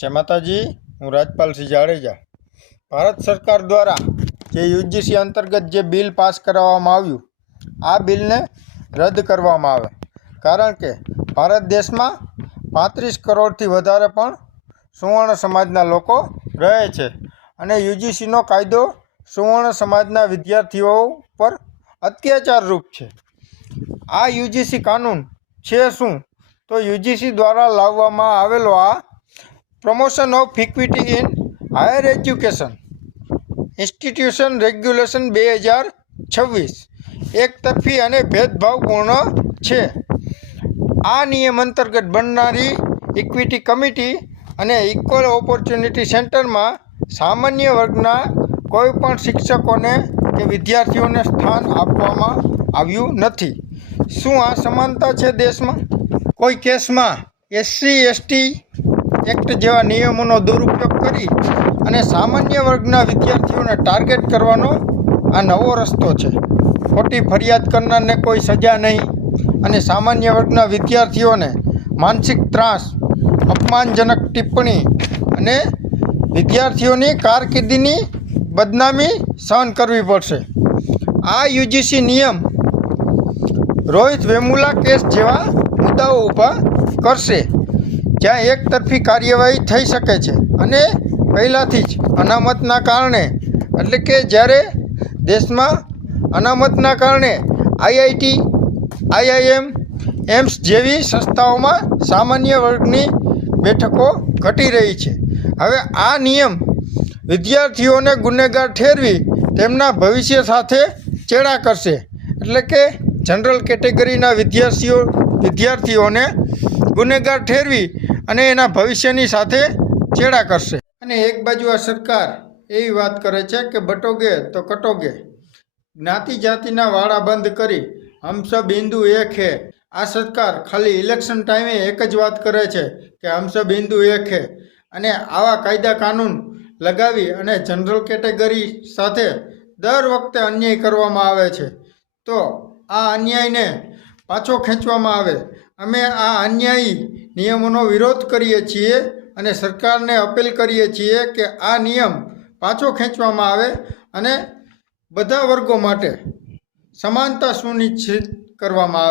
जय माताजी। हूँ राजपाल सिंह जाडेजा। भारत सरकार द्वारा जे यूजीसी अंतर्गत जे बिल पास करवामां आव्युं आ बिल ने रद्द करवामां आवे, कारण के भारत देश में 35 करोड़ थी वधारे पण सुवर्ण समाजना लोको रहे छे अने यूजीसी नो कायदो सुवर्ण समाजना विद्यार्थीओ पर अत्याचार रूप छे। आ यूजीसी कानून छे शुं तो यूजीसी द्वारा लाववामां आवेलो आ promotion of equity in higher education institution regulation 2026 एक तरफी अने भेदभावपूर्ण छे। आ नियम अंतर्गत बननारी इक्विटी कमिटी अने इक्वल ऑपॉर्च्युनिटी सेंटर में सामान्य वर्गना कोईपण शिक्षकों के विद्यार्थीओं ने स्थान आपवामां आव्युं नथी। शुं आ समानता छे देश में? कोई केस में SC ST एक्ट जेवा नियमों दुरुपयोग करी अने सामान्य वर्गना विद्यार्थीओने टार्गेट करवानो आ नवो रस्तो छे। खोटी फरियाद करनारने कोई सजा नहीं अने सामान्य वर्गना विद्यार्थीओने मानसिक त्रास, अपमानजनक टिप्पणी अने विद्यार्थीओनी कारकिर्दीनी बदनामी सहन करवी पड़शे। आ यूजीसी नियम रोहित वेमुला केस जेवा मुद्दाओ ऊभा करशे, ज्यां एक तरफी कार्यवाही थई शके छे अने पहेलाथी ज अनामतना कारणे एटले के ज्यारे देश में अनामतना कारणे IIT, IIM, एम्स जेवी संस्थाओं में सामान्य वर्गनी बेठको घटी रही है। हवे आ नियम विद्यार्थीओने गुनेगार ठेरवी तेमना भविष्य साथे चेड़ा करशे, एटले के जनरल केटेगरीना विद्यार्थीओने गुनेगार ठेरवी अने एना भविष्यनी साथे चेड़ा करशे। अने एक बाजु आ सरकार एवी वात करे छे के बटोगे तो कटोगे, ज्ञाति जातिना वाड़ा बंद करी हम सब हिंदू एक है। आ सरकार खाली इलेक्शन टाइमे एक ज वात करे छे कि हम सब हिंदू एक है अने आवा कायदा कानून लगावी अने जनरल केटेगरी साथे दर वखते अन्याय करवामां आवे छे। तो आ अन्यायने पाछो खेंचवामां आवे। अमे आ अन्यायी नियमोनो विरोध करीए छीए अने सरकारने अपील करीए छीए कि आ नियम पाछो खेंचवामां आवे अने बधा वर्गो माटे समानता सुनिश्चित करवामां आवे।